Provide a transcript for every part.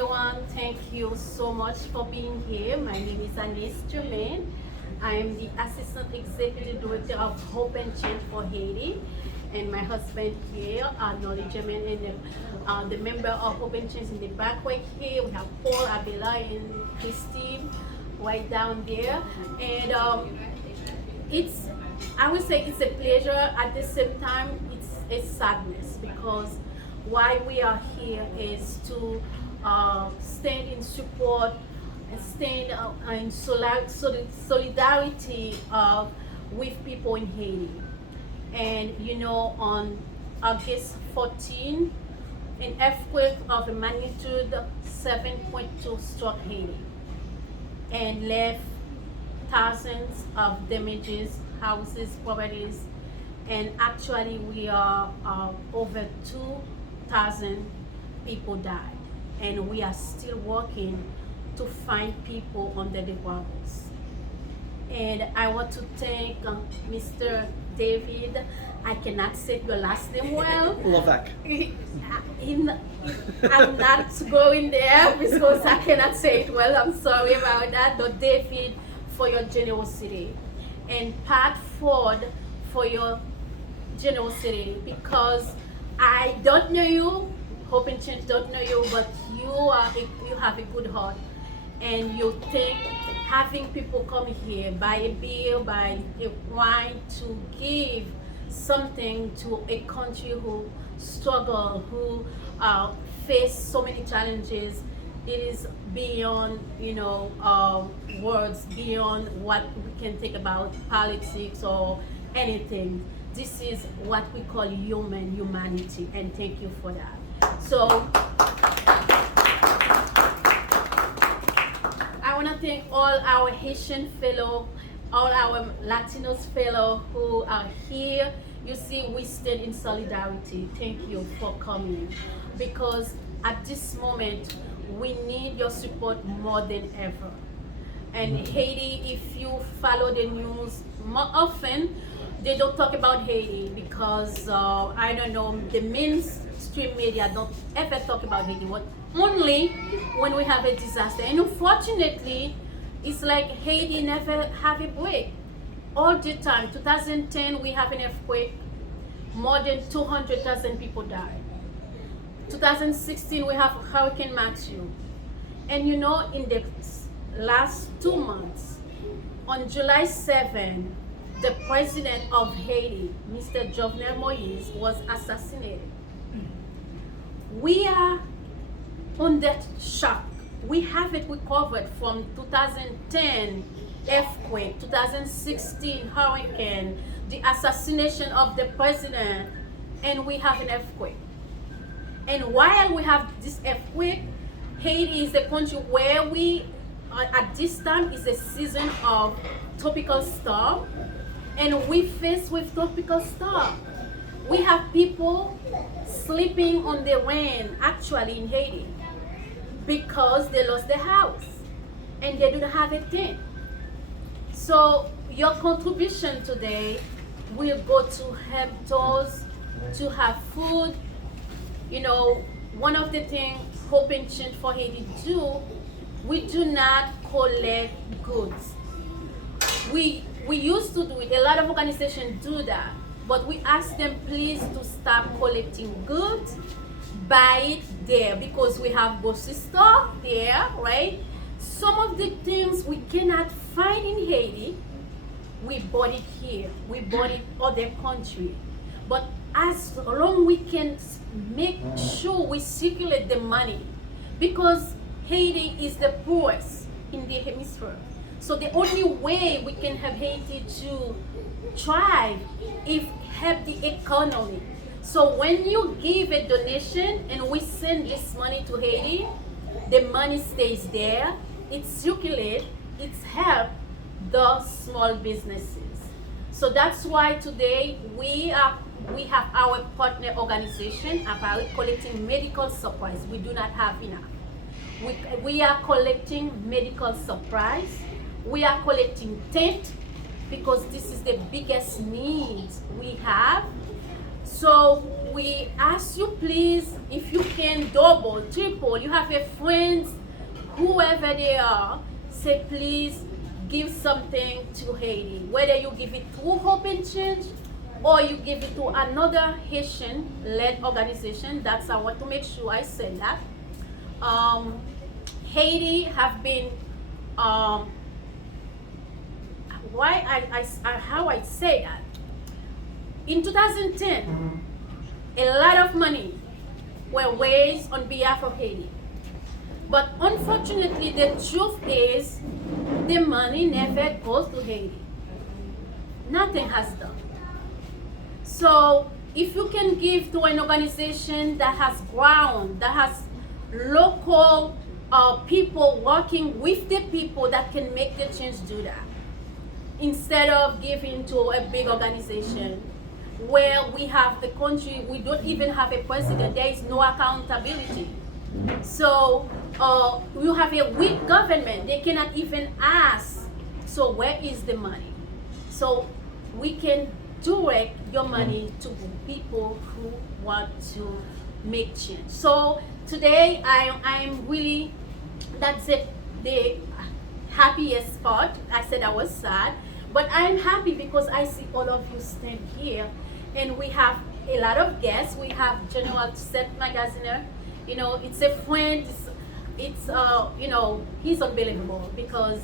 everyone. Thank you so much for being here. My name is Anis Germain. I am the Assistant Executive Director of Hope and Change for Haiti. And my husband here, Noli Germain, and the member of Hope and Change in the back right here. We have Paul, Abela, and Christine right down there. And I would say it's a pleasure. At the same time, it's a sadness because why we are here is to stand in support and stand in solidarity with people in Haiti. And you know, on August 14, an earthquake of a magnitude 7.2 struck Haiti and left thousands of damages, houses, properties, and actually we are over 2,000 people died, and we are still working to find people under the rubbles. And I want to thank Mr. David. I cannot say your last name well. Lovak. I'm not going there because I cannot say it well. I'm sorry about that. But David, for your generosity, and Pat Ford for your generosity, because I don't know you, Hope and Change don't know you, but you have a good heart, and you think having people come here, buy a beer, buy a wine, to give something to a country who struggle, who face so many challenges. It is beyond, words, beyond what we can think about politics or anything. This is what we call humanity, and thank you for that. So I want to thank all our Haitian fellow, all our Latinos fellow who are here. You see, we stand in solidarity. Thank you for coming, because at this moment we need your support more than ever. And Haiti, if you follow the news more often, they don't talk about Haiti because I don't know, the mainstream media don't ever talk about Haiti. What only when we have a disaster. And unfortunately, it's like Haiti never have a break. All the time. 2010 we have an earthquake, more than 200,000 people died. 2016 we have Hurricane Matthew. And you know, in the last 2 months, on July 7, the president of Haiti, Mr. Jovenel Moise, was assassinated. We are on that shock. We haven't recovered from 2010 earthquake, 2016 hurricane, the assassination of the president, and we have an earthquake. And while we have this earthquake, Haiti is a country where we, at this time, is a season of tropical storm, and we face with tropical storm. We have people sleeping on the rain, actually in Haiti, because they lost their house and they don't have a tent. So your contribution today will go to help those to have food. You know, one of the things Hope and Change for Haiti do, we do not collect goods. We used to do it. A lot of organizations do that, but we ask them please to stop collecting goods, buy it there, because we have grocery store there, right? Some of the things we cannot find in Haiti, we bought it here. We bought it other country. But as long we can make sure we circulate the money, because Haiti is the poorest in the hemisphere. So the only way we can have Haiti to thrive is help the economy. So when you give a donation and we send this money to Haiti, the money stays there, it circulates, it helps the small businesses. So that's why today we have our partner organization about collecting medical supplies. We do not have enough. We are collecting medical supplies. We are collecting tent, because this is the biggest needs we have. So we ask you, please, if you can double, triple, you have a friends, whoever they are, say please give something to Haiti. Whether you give it through Hope and Change or you give it to another Haitian-led organization. That's I want to make sure I say that. Haiti have been how I say that. In 2010, a lot of money were raised on behalf of Haiti. But unfortunately, the truth is the money never goes to Haiti. Nothing has done. So if you can give to an organization that has ground, that has local people working with the people that can make the change, do that. Instead of giving to a big organization where we have a country, we don't even have a president, there is no accountability. So you have a weak government, they cannot even ask, so where is the money? So we can direct your money to people who want to make change. So today I'm really, that's it, the happiest part. I said I was sad, but I'm happy because I see all of you stand here, and we have a lot of guests. We have General Set Magaziner, you know, it's a friend, it's you know, he's unbelievable because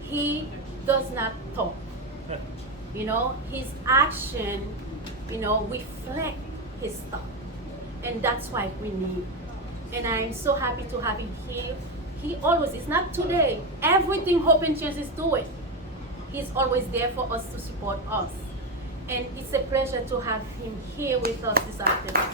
he does not talk. You know, his action, you know, reflect his thought. And that's why we need. And I'm so happy to have him here. He always, it's not today, everything Hope and Change is doing, he's always there for us to support us. And it's a pleasure to have him here with us this afternoon.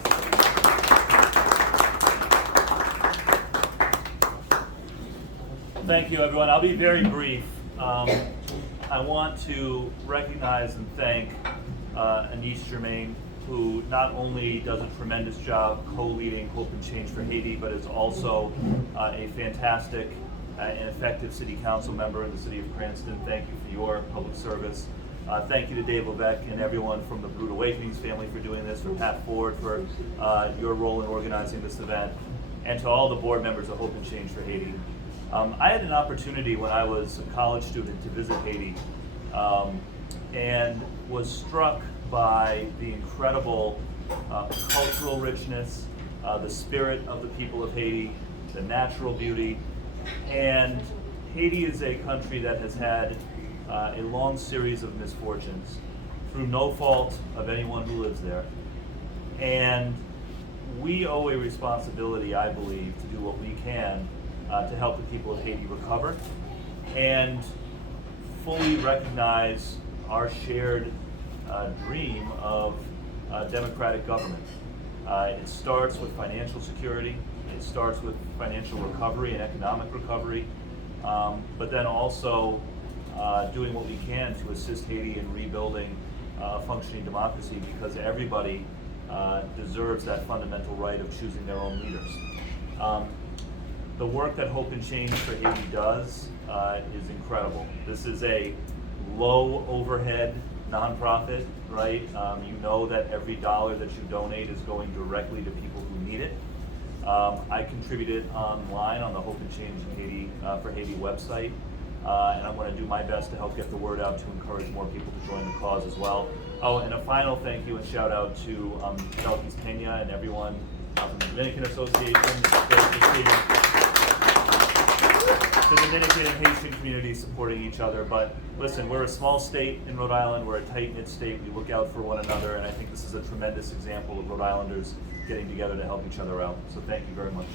Thank you, everyone. I'll be very brief. I want to recognize and thank Anish Germain, who not only does a tremendous job co-leading Hope and Change for Haiti, but is also a fantastic and effective city council member in the city of Cranston. Thank you for your public service. Thank you to Dave Levesque and everyone from the Brood Awakenings family for doing this, for Pat Ford for your role in organizing this event, and to all the board members of Hope and Change for Haiti. I had an opportunity when I was a college student to visit Haiti and was struck by the incredible cultural richness, the spirit of the people of Haiti, the natural beauty. And Haiti is a country that has had a long series of misfortunes through no fault of anyone who lives there. And we owe a responsibility, I believe, to do what we can to help the people of Haiti recover and fully recognize our shared dream of democratic government. It starts with financial security, it starts with financial recovery and economic recovery, but then also doing what we can to assist Haiti in rebuilding a functioning democracy, because everybody deserves that fundamental right of choosing their own leaders. The work that Hope and Change for Haiti does is incredible. This is a low overhead nonprofit, right? You know that every dollar that you donate is going directly to people who need it. I contributed online on the Hope and Change Haiti for Haiti website, and I'm going to do my best to help get the word out to encourage more people to join the cause as well. Oh, and a final thank you and shout out to Belkis Pena and everyone from the Dominican Association, the Dominican and Haitian communities supporting each other. But listen, we're a small state in Rhode Island, we're a tight-knit state, we look out for one another, and I think this is a tremendous example of Rhode Islanders getting together to help each other out. So thank you very much.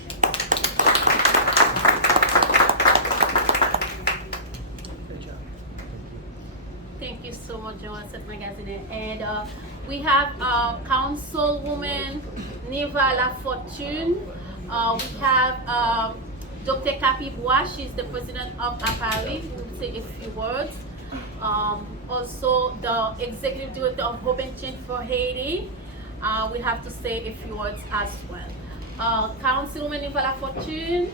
Thank you so much, Joanne Set Magazine. And we have Councilwoman Neva La Fortune. We have Dr. Capi Bois, she's the president of APARI, who will say a few words. Also, the executive director of Hope and Change for Haiti. We have to say a few words as well. Councilwoman Neva La Fortune.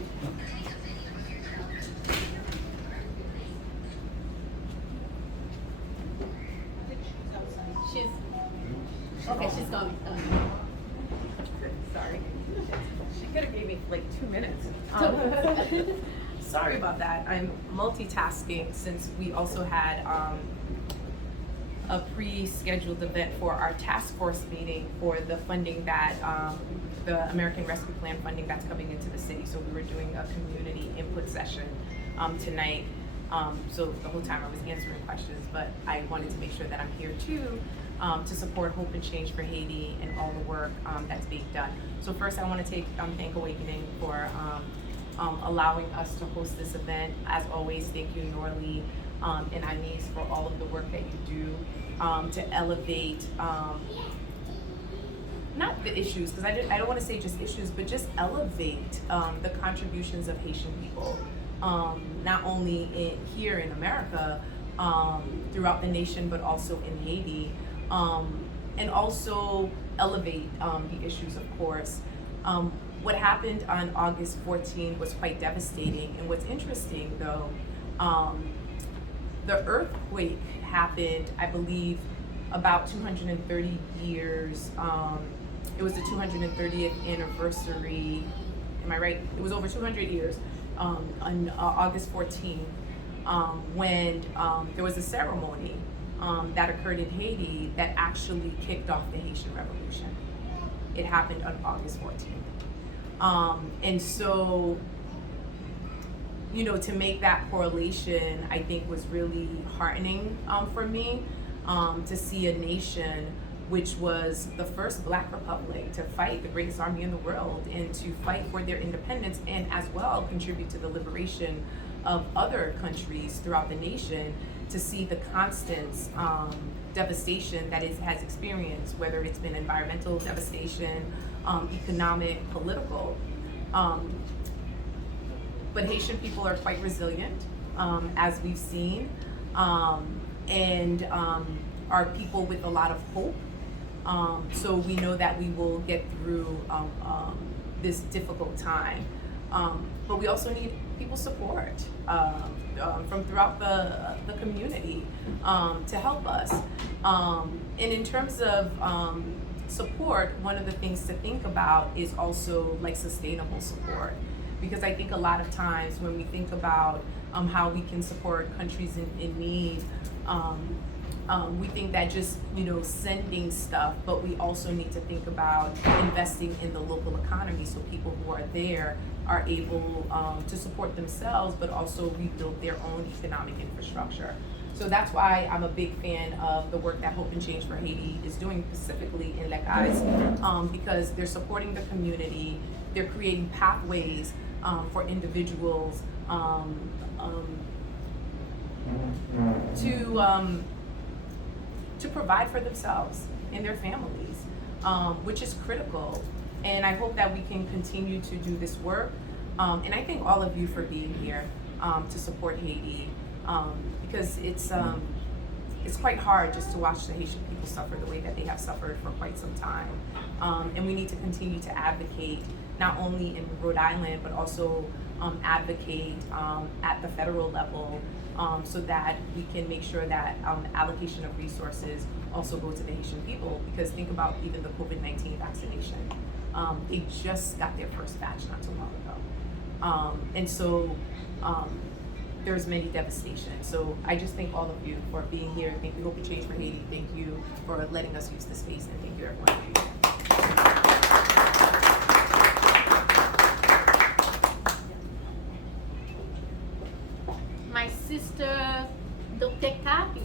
Okay, she's coming. Sorry about that. I'm multitasking since we also had a pre-scheduled event for our task force meeting for the funding that the American Rescue Plan funding that's coming into the city. So we were doing a community input session tonight. So the whole time I was answering questions, but I wanted to make sure that I'm here too to support Hope and Change for Haiti and all the work that's being done. So first I want to thank Awakening for allowing us to host this event. As always, thank you Norlie and Anise for all of the work that you do to elevate not the issues, because I don't want to say just issues, but just elevate the contributions of Haitian people, not only here in America, throughout the nation, but also in Haiti, and also elevate the issues, of course. What happened on August 14 was quite devastating, and what's interesting though, the earthquake happened, I believe, about 230 years. It was the 230th anniversary, am I right? It was over 200 years on August 14, when there was a ceremony that occurred in Haiti that actually kicked off the Haitian Revolution. It happened on August 14th. And so, you know, to make that correlation, I think was really heartening for me, to see a nation which was the first Black republic to fight the greatest army in the world and to fight for their independence, and as well contribute to the liberation of other countries throughout the nation, to see the constant devastation that it has experienced, whether it's been environmental devastation, economic, political. But Haitian people are quite resilient, as we've seen, and are people with a lot of hope. So we know that we will get through this difficult time. But we also need people's support from throughout the community to help us. And in terms of support, one of the things to think about is also like sustainable support. Because I think a lot of times when we think about how we can support countries in need, we think that just, you know, sending stuff, but we also need to think about investing in the local economy so people who are there are able to support themselves, but also rebuild their own economic infrastructure. So that's why I'm a big fan of the work that Hope and Change for Haiti is doing, specifically in Les Cayes, because they're supporting the community, they're creating pathways for individuals to provide for themselves and their families, which is critical. And I hope that we can continue to do this work. And I thank all of you for being here to support Haiti, because it's quite hard just to watch the Haitian people suffer the way that they have suffered for quite some time. And we need to continue to advocate, not only in Rhode Island, but also advocate at the federal level, so that we can make sure that allocation of resources also go to the Haitian people. Because think about even the COVID-19 vaccination. They just got their first batch not too long ago. And so there's many devastation. So I just thank all of you for being here. Thank you, Hope and Change for Haiti. Thank you for letting us use the space, and thank you everyone. My sister, Dr. Kapi.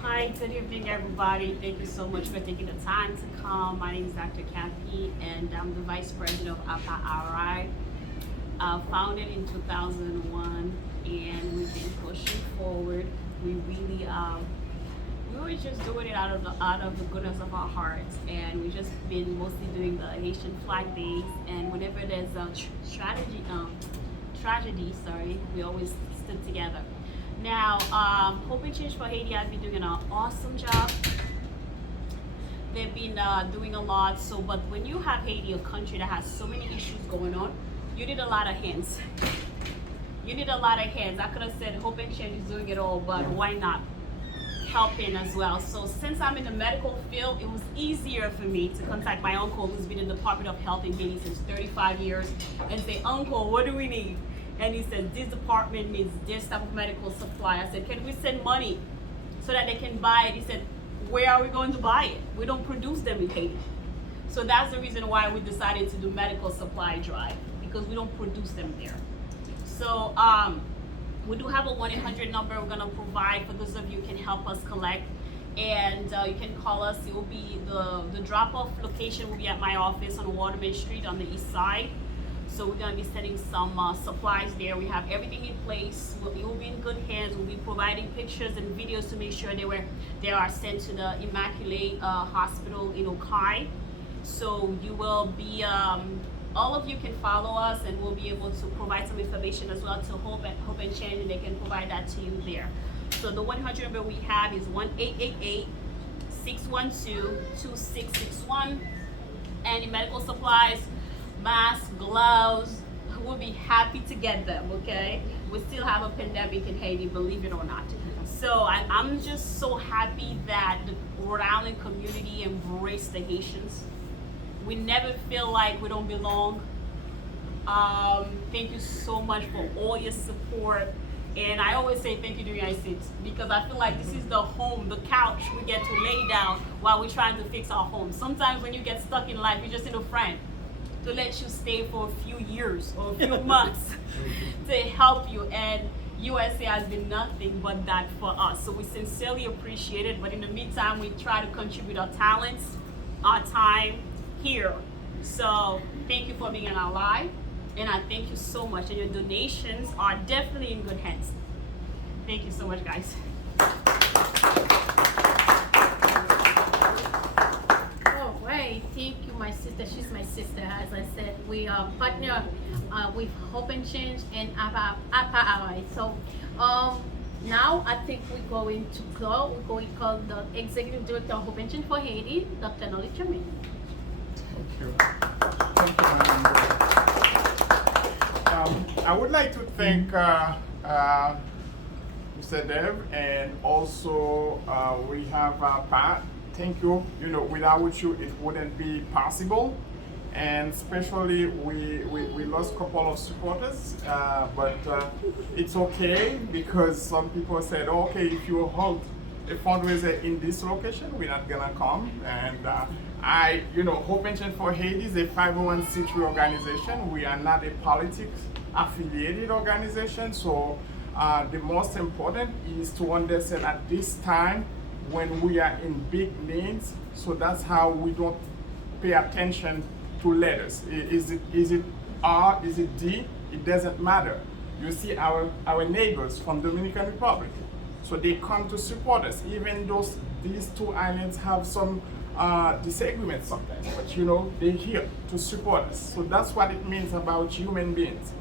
Hi, good evening, everybody. Thank you so much for taking the time to come. My name is Dr. Kathy, and I'm the Vice President of Outrage. Founded in 2001, and we've been pushing forward. We really, we were just doing it out of the goodness of our hearts, and we've just been mostly doing the Haitian Flag Days. And whenever there's a tragedy, we always stood together. Now, Hope and Change for Haiti has been doing an awesome job. They've been doing a lot. So, but when you have Haiti, a country that has so many issues going on, you need a lot of hands. You need a lot of hands. I could have said Hope and Change is doing it all, but why not helping as well. So since I'm in the medical field, it was easier for me to contact my uncle, who's been in the Department of Health in Haiti since 35 years, and say, Uncle, what do we need? And he said, this department needs this type of medical supply. I said, can we send money so that they can buy it? He said, where are we going to buy it? We don't produce them in Haiti. So that's the reason why we decided to do medical supply drive, because we don't produce them there. So we do have a 1-800 number we're gonna provide for those of you who can help us collect. And you can call us. It will be the drop-off location will be at my office on Waterman Street on the east side. So we're gonna be sending some supplies there. We have everything in place. It will be in good hands. We'll be providing pictures and videos to make sure they are sent to the Immaculate Hospital in Okai. So you will be, all of you can follow us, and we'll be able to provide some information as well to Hope and Change, and they can provide that to you there. So the 100 number we have is 1-888-612-2661. Any medical supplies, masks, gloves, we'll be happy to get them, okay? We still have a pandemic in Haiti, believe it or not. So I'm just so happy that the Rhode Island community embraced the Haitians. We never feel like we don't belong. Thank you so much for all your support. And I always say thank you to the United States, because I feel like this is the home, the couch we get to lay down while we're trying to fix our home. Sometimes when you get stuck in life, you just need a friend to let you stay for a few years or a few months to help you. And USA has been nothing but that for us. So we sincerely appreciate it. But in the meantime, we try to contribute our talents, our time here. So thank you for being in our life. And I thank you so much. And your donations are definitely in good hands. Thank you so much, guys. All right, thank you, my sister. She's my sister. As I said, we are partner with Hope and Change and APA. So now I think we're going to call. We're going to call the Executive Director of Hope and Change for Haiti, Dr. Noli Tremaine. Thank you. Thank you, Madam. I would like to thank Mr. Dev, and also we have Pat. Thank you. You know, without you, it wouldn't be possible. And especially, we lost a couple of supporters, but it's okay, because some people said, okay, if you hold a fundraiser in this location, we're not gonna come. And Hope and Change for Haiti is a 501c3 organization. We are not a politics affiliated organization. So the most important is to understand at this time when we are in big needs. So that's how we don't pay attention to letters. Is it R? Is it D? It doesn't matter. You see our neighbors from Dominican Republic. So they come to support us, even though these two islands have some disagreements sometimes, but they're here to support us. So that's what it means about human beings.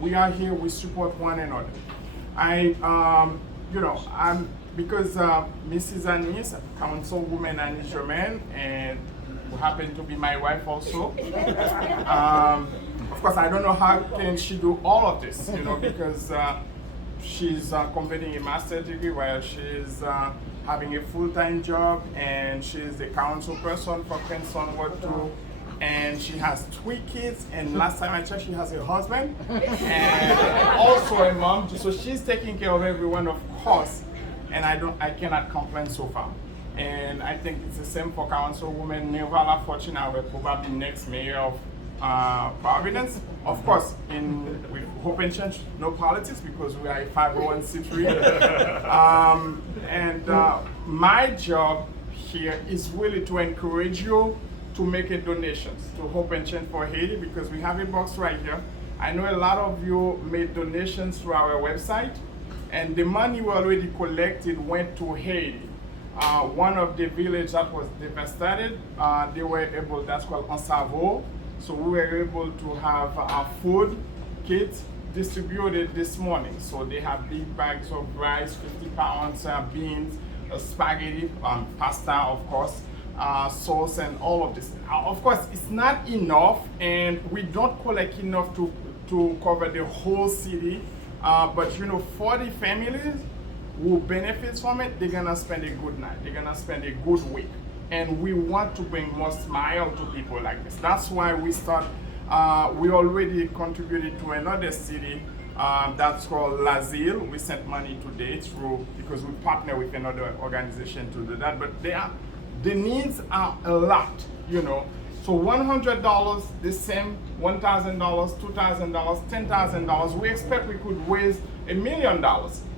We are here, we support one another. Because Mrs. Anis, Councilwoman Anis Germain, and who happen to be my wife also. Of course, I don't know how can she do all of this, because she's completing a master's degree while she's having a full-time job, and she's the council person for Princeton Ward 2, and she has 3 kids, and last time I checked, she has a husband, and also a mom, so she's taking care of everyone, of course, and I cannot complain so far. And I think it's the same for Councilwoman Nirvala Fortuna, probably next mayor of Providence. Of course, with Hope and Change, no politics, because we are a 501c3. My job here is really to encourage you to make a donation to Hope and Change for Haiti, because we have a box right here. I know a lot of you made donations through our website, and the money we already collected went to Haiti. One of the villages that was devastated, they were able, that's called Ensavo. So we were able to have food kits distributed this morning. So they have big bags of rice, 50 pounds, beans, spaghetti, pasta, of course, sauce, and all of this. Of course, it's not enough, and we don't collect enough to cover the whole city. But 40 families who benefits from it, they're gonna spend a good night. They're gonna spend a good week. And we want to bring more smile to people like this. That's why we start, we already contributed to another city that's called Lazille. We sent money today through, because we partner with another organization to do that, but the needs are a lot, you know. So $100, the same, $1,000, $2,000, $10,000. We expect we could raise $1 million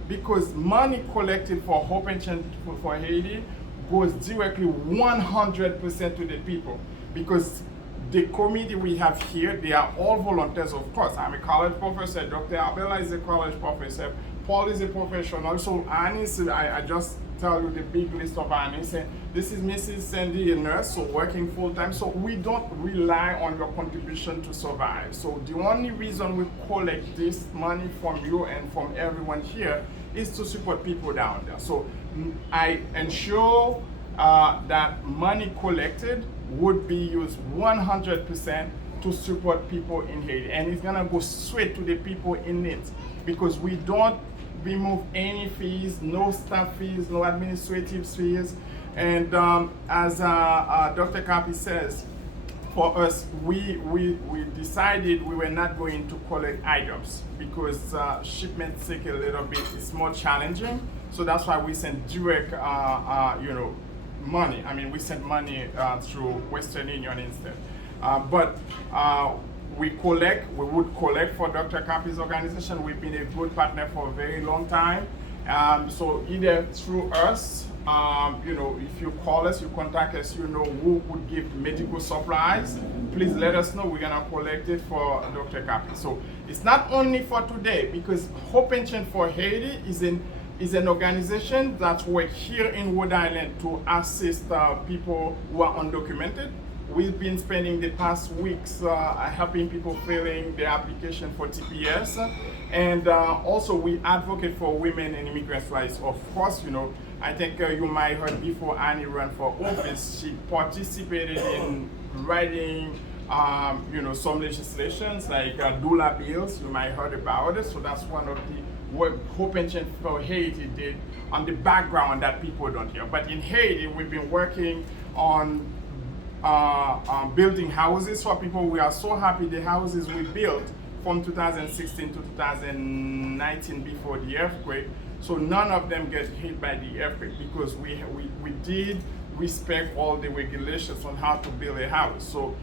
because money collected for Hope and Change for Haiti goes directly 100% to the people. Because the committee we have here, they are all volunteers, of course. I'm a college professor, Dr. Abela is a college professor, Paul is a professional. So Annie, I just tell you the big list of Annie. This is Mrs. Sandy, a nurse, so working full time. So we don't rely on your contribution to survive. So the only reason we collect this money from you and from everyone here is to support people down there. So I ensure that money collected would be used 100% to support people in Haiti. And it's gonna go straight to the people in need, because we don't remove any fees, no staff fees, no administrative fees. And as Dr. Capi says, for us, we decided we were not going to collect items because shipments take a little bit, it's more challenging. So that's why we send direct, money. I mean, we send money through Western Union instead. But we would collect for Dr. Capi's organization. We've been a good partner for a very long time. So either through us, if you call us, you contact us, you know who would give medical supplies, please let us know. We're gonna collect it for Dr. Capi. So it's not only for today, because Hope and Change for Haiti is an organization that works here in Rhode Island to assist people who are undocumented. We've been spending the past weeks helping people filling their application for TPS, and also we advocate for women and immigrants' rights. Of course, I think you might heard before Annie ran for office, she participated in writing some legislations like doula bills. You might heard about it. So that's one of the work Hope and Change for Haiti did on the background that people don't hear. But in Haiti, we've been working on building houses for people. We are so happy the houses we built from 2016 to 2019 before the earthquake. So none of them get hit by the earthquake because we did respect all the regulations on how to build a house. So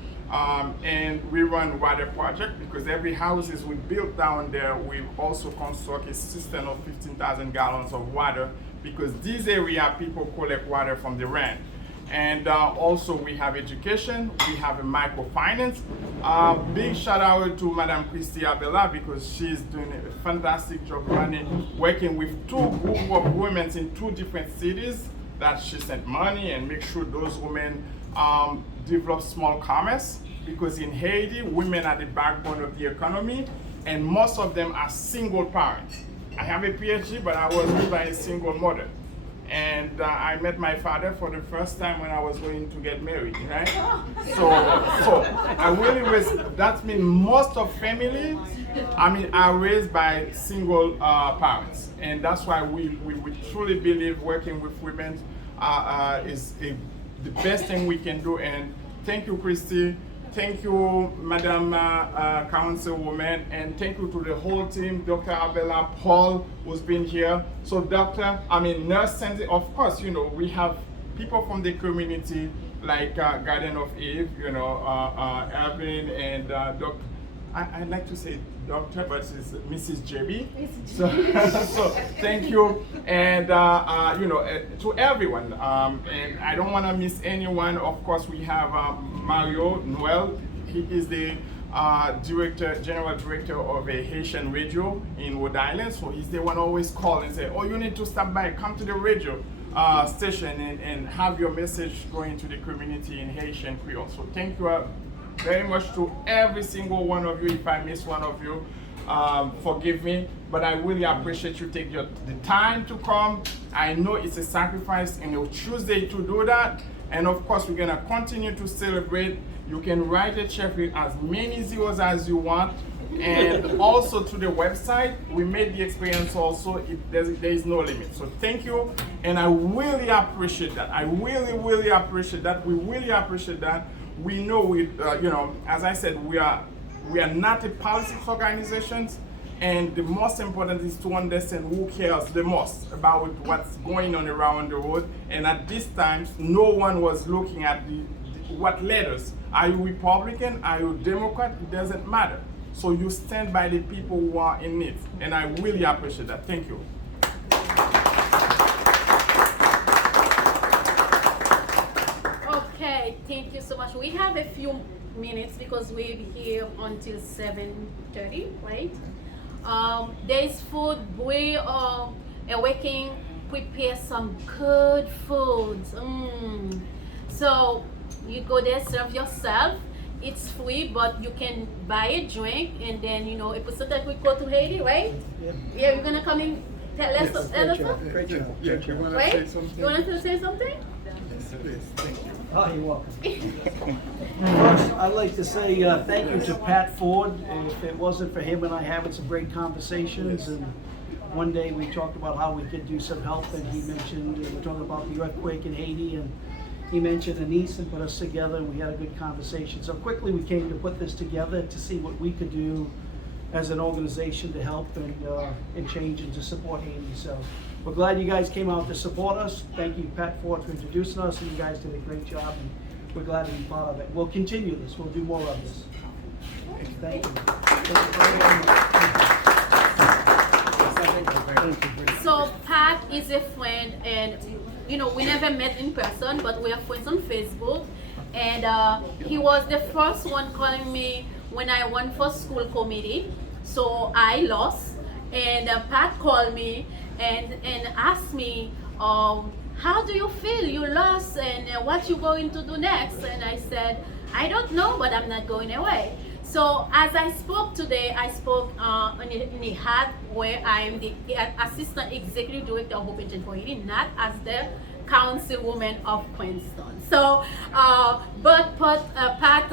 and we run water project because every houses we built down there, we also construct a system of 15,000 gallons of water because this area people collect water from the rain. And also we have education, we have a microfinance. Big shout out to Madame Christy Abela because she's doing a fantastic job working with two groups of women in two different cities that she sent money and make sure those women develop small commerce, because in Haiti, women are the backbone of the economy and most of them are single parents. I have a PhD, but I was raised by a single mother. And I met my father for the first time when I was going to get married, right? So I really was, that means most of families, are raised by single parents. And that's why we truly believe working with women is the best thing we can do. And thank you, Christy. Thank you, Madam Councilwoman, and thank you to the whole team, Dr. Abela, Paul, who's been here. So Nurse Sandy, of course, we have people from the community like Garden of Eve, Erwin and Dr. I'd like to say doctor, but it's Mrs. JB. So thank you, and to everyone. And I don't want to miss anyone. Of course, we have Mario Noel. He is the general director of a Haitian radio in Rhode Island. So he's the one always call and say, "Oh, you need to stop by, come to the radio station and have your message going to the community in Haitian Creole." So thank you very much to every single one of you. If I miss one of you, forgive me, but I really appreciate you taking the time to come. I know it's a sacrifice and a Tuesday to do that, and of course we're gonna continue to celebrate. You can write a check with as many zeros as you want. And also to the website, we made the experience also, there is no limit. So thank you, and I really appreciate that. I really appreciate that. We really appreciate that. We know as I said, we are not a politics organization, and the most important is to understand who cares the most about what's going on around the world. And at this time, no one was looking at what letters. Are you Republican? Are you Democrat? It doesn't matter. So you stand by the people who are in need, and I really appreciate that. Thank you. Okay, thank you so much. We have a few minutes because we'll be here until 7:30, right? There's food. We are working, prepare some good foods. So you go there, serve yourself. It's free, but you can buy a drink, and then a person that we go to Haiti, right? Yeah, you're gonna come in. Tell us, Great job. Yeah, you want to right? say something? You want to say something? Yes, please. Thank you. Oh, you're welcome. First, I'd like to say thank you to Pat Ford. If it wasn't for him and I having some great conversations, and one day we talked about how we could do some help, and he mentioned, we're talking about the earthquake in Haiti, and he mentioned Anise and put us together, and we had a good conversation. So quickly we came to put this together to see what we could do as an organization to help and change and to support Haiti. So we're glad you guys came out to support us. Thank you, Pat Ford, for introducing us, and you guys did a great job, and we're glad to be part of it. We'll continue this. We'll do more of this. Thank you. So Pat is a friend, and we never met in person, but we are friends on Facebook. And he was the first one calling me when I won for school committee. So I lost, and Pat called me and asked me, how do you feel? You lost, and what you going to do next? And I said, I don't know, but I'm not going away. So as I spoke today, I spoke in a hat where I am the Assistant Executive Director of Hope and for Haiti, not as the Councilwoman of Princeton. So, but Pat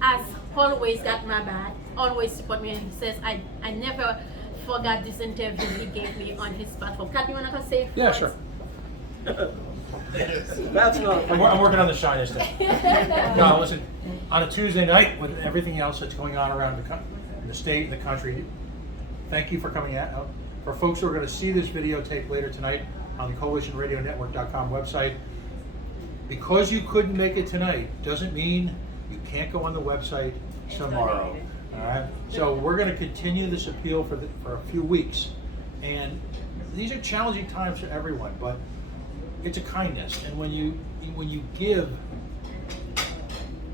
has always got my back, always support me, and he says, I never forgot this interview he gave me on his platform. Kat, you want to say? Yeah, sure. That's not. I'm working on the shyness thing. No, listen, on a Tuesday night with everything else that's going on around the state and the country, thank you for coming out. For folks who are going to see this videotape later tonight on the coalitionradionetwork.com website, because you couldn't make it tonight doesn't mean you can't go on the website tomorrow. All right. So we're going to continue this appeal for a few weeks, and these are challenging times for everyone, but it's a kindness, and when you give,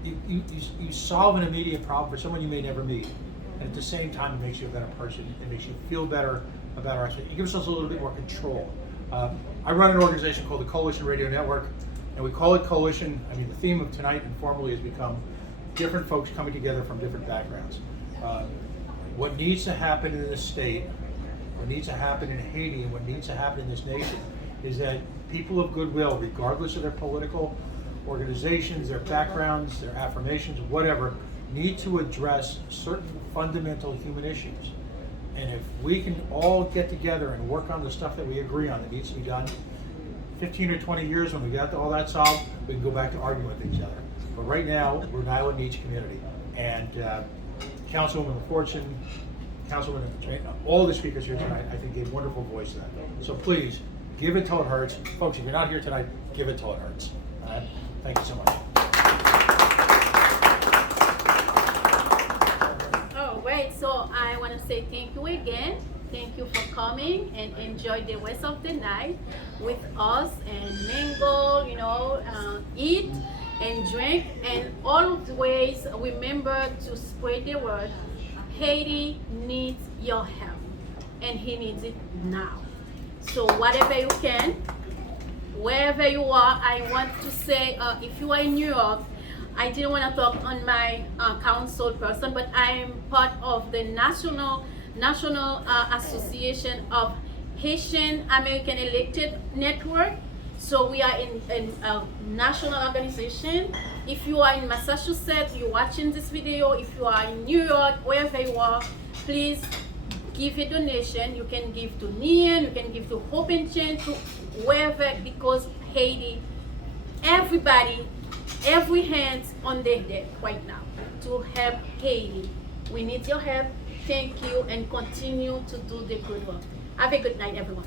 you solve an immediate problem for someone you may never meet, and at the same time it makes you a better person. It makes you feel better about our action. It gives us a little bit more control. I run an organization called the Coalition Radio Network, and we call it Coalition. I mean, the theme of tonight informally has become different folks coming together from different backgrounds. What needs to happen in this state, what needs to happen in Haiti, and what needs to happen in this nation is that people of goodwill, regardless of their political organizations, their backgrounds, their affirmations, whatever, need to address certain fundamental human issues. And if we can all get together and work on the stuff that we agree on that needs to be done, 15 or 20 years when we got all that solved, we can go back to arguing with each other. But right now, we're an island in each community. And Councilwoman Fortune, Councilwoman, all the speakers here tonight, I think gave wonderful voice to that. So please, give it till it hurts. Folks, if you're not here tonight, give it till it hurts. All right? Thank you so much. All right, so I want to say thank you again. Thank you for coming, and enjoy the rest of the night with us and mingle, eat and drink, and always remember to spread the word. Haiti needs your help, and he needs it now. So whatever you can, wherever you are, I want to say, if you are in New York, I didn't want to talk on my council person, but I am part of the National Association of Haitian American Elected Network. So we are in a national organization. If you are in Massachusetts, you're watching this video, if you are in New York, wherever you are, please give a donation. You can give to Nian, you can give to Hope and Change, to wherever, because Haiti, everybody, every hand's on their deck right now to help Haiti. We need your help. Thank you, and continue to do the good work. Have a good night, everyone.